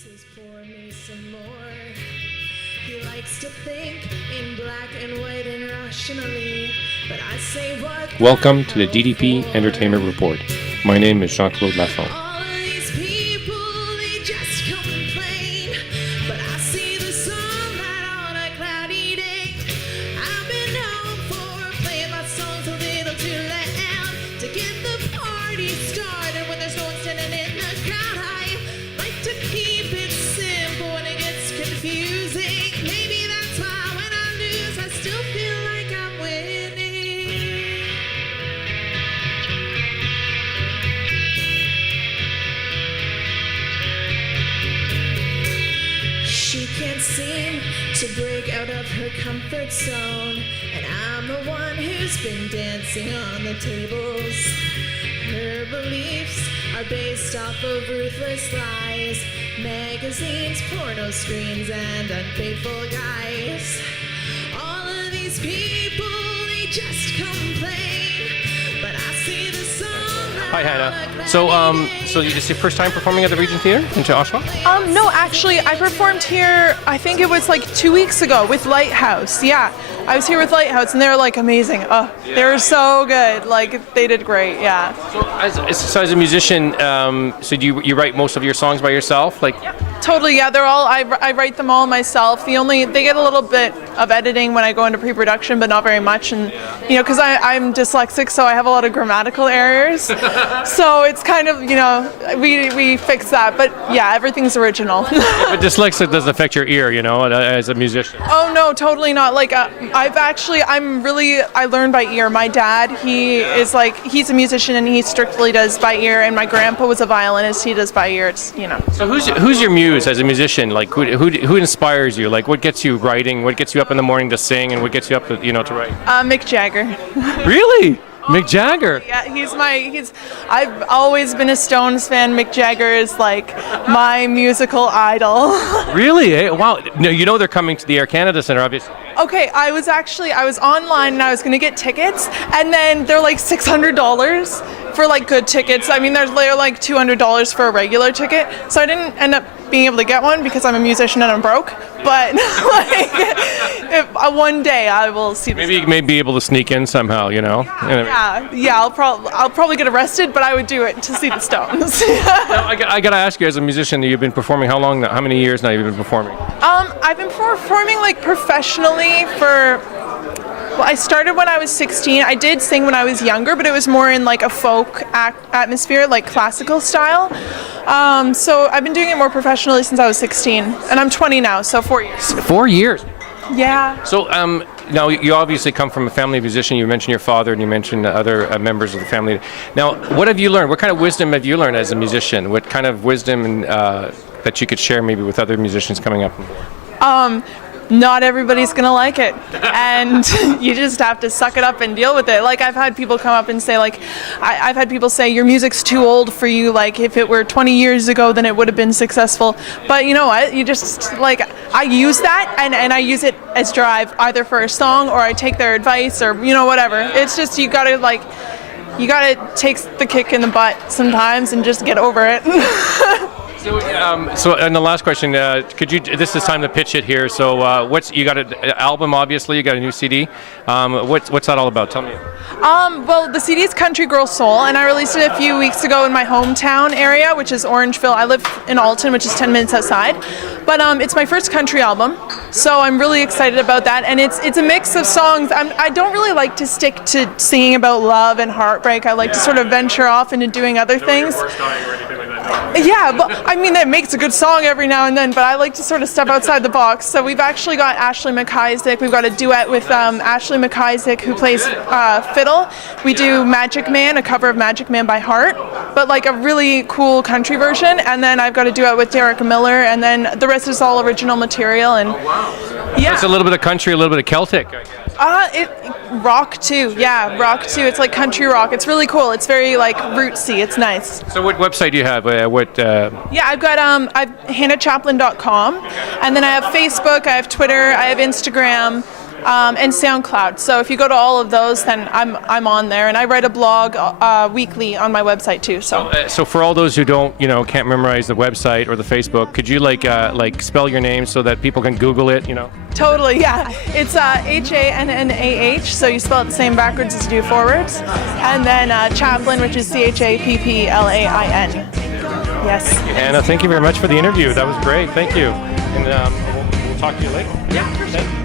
glasses, pour me some more. He likes to think in black and white and rationally, but I say what. Welcome to the DDP Entertainment Report. My name is Jean-Claude. All of these people, they just complain, but I see the sunlight on a cloudy day. I've been known for playing my songs a little too loud to get the party started when there's no one standing in the crowd. I like to keep it simple when it gets confusing. Maybe that's why when I lose, I still feel like I'm winning. She can't seem to break out of her comfort zone, and I'm the one who's been dancing on the tables. Her beliefs are based off of ruthless lies, magazines, porno screens, and unfaithful guys. All of these people, they just complain, but I see the sunlight. Hi, Hannah. So is this your first time performing at the Regent Theatre in Oshawa? No, actually, I performed here, I think it was like 2 weeks ago with Lighthouse. Yeah, I was here with Lighthouse, and they were like amazing. Oh, they were so good. Like, they did great, yeah. So as a musician, so do you write most of your songs by yourself? Like, Totally, yeah, they're all, I write them all myself. They get a little bit of editing when I go into pre-production, but not very much. And, you know, because I'm dyslexic, so I have a lot of grammatical errors. So it's kind of, you know, we fix that. But yeah, everything's original. but dyslexic doesn't affect your ear, you know, as a musician. Oh no, totally not. Like I learn by ear. My dad, he's a musician and he strictly does by ear, and my grandpa was a violinist, he does by ear. It's, you know. So who's your muse as a musician? Like who inspires you? Like what gets you writing? What gets you up in the morning to sing, and what gets you up to, to write? Mick Jagger. Really? Mick Jagger? Yeah, I've always been a Stones fan. Mick Jagger is like my musical idol. Really? Eh? Wow. No, you know they're coming to the Air Canada Centre, obviously. Okay, I was online and I was going to get tickets, and then they're like $600 for like good tickets. I mean, they're like $200 for a regular ticket, so I didn't end up being able to get one because I'm a musician and I'm broke. But one day I will see. Maybe you may be able to sneak in somehow, you know. Yeah. I'll probably get arrested, but I would do it to see the Stones. Now, I gotta ask you, as a musician, you've been performing how long now? How many years now you've been performing? I've been performing like professionally for. Well, I started when I was 16. I did sing when I was younger, but it was more in like a folk atmosphere, like classical style. So I've been doing it more professionally since I was 16, and I'm 20 now, so 4 years. 4 years? Yeah. So now you obviously come from a family of musicians. You mentioned your father, and you mentioned other members of the family. Now, what have you learned? What kind of wisdom have you learned as a musician? What kind of wisdom that you could share maybe with other musicians coming up? Not everybody's gonna like it, and you just have to suck it up and deal with it. Like, I've had people come up and say, like, I've had people say, your music's too old for you, like, if it were 20 years ago, then it would have been successful. But you know what, you just, like, I use that, and I use it as drive, either for a song, or I take their advice, or, you know, whatever. It's just, you gotta take the kick in the butt sometimes, and just get over it. So, and the last question, could you? This is time to pitch it here. So, you got an album? Obviously, you got a new CD. What's that all about? Tell me. Well, the CD is Country Girl Soul, and I released it a few weeks ago in my hometown area, which is Orangeville. I live in Alton, which is 10 minutes outside. But it's my first country album, so I'm really excited about that. And it's a mix of songs. I don't really like to stick to singing about love and heartbreak. I like to sort of venture off into doing other things. Yeah, but I mean, that makes a good song every now and then, but I like to sort of step outside the box. So we've actually got Ashley McIsaac. We've got a duet with Ashley McIsaac, who plays fiddle. We do Magic Man, a cover of Magic Man by Heart, but like a really cool country version. And then I've got a duet with Derek Miller, and then the rest is all original material. And yeah, it's a little bit of country, a little bit of Celtic, I guess. Rock too. Yeah, rock too. It's like country rock. It's really cool. It's very like rootsy. It's nice. So what website do you have? Yeah, I've got Hannahchaplain.com, and then I have Facebook, I have Twitter, I have Instagram. and SoundCloud. So if you go to all of those, then I'm on there, and I write a blog weekly on my website too. So for all those who don't, can't memorize the website or the Facebook, could you like spell your name so that people can Google it? Totally, yeah. It's Hannah, so you spell it the same backwards as you do forwards, and then Chaplain, which is Chapplain. Yes. Hannah, thank you very much for the interview. That was great. Thank you. And we'll talk to you later. Yeah, for sure.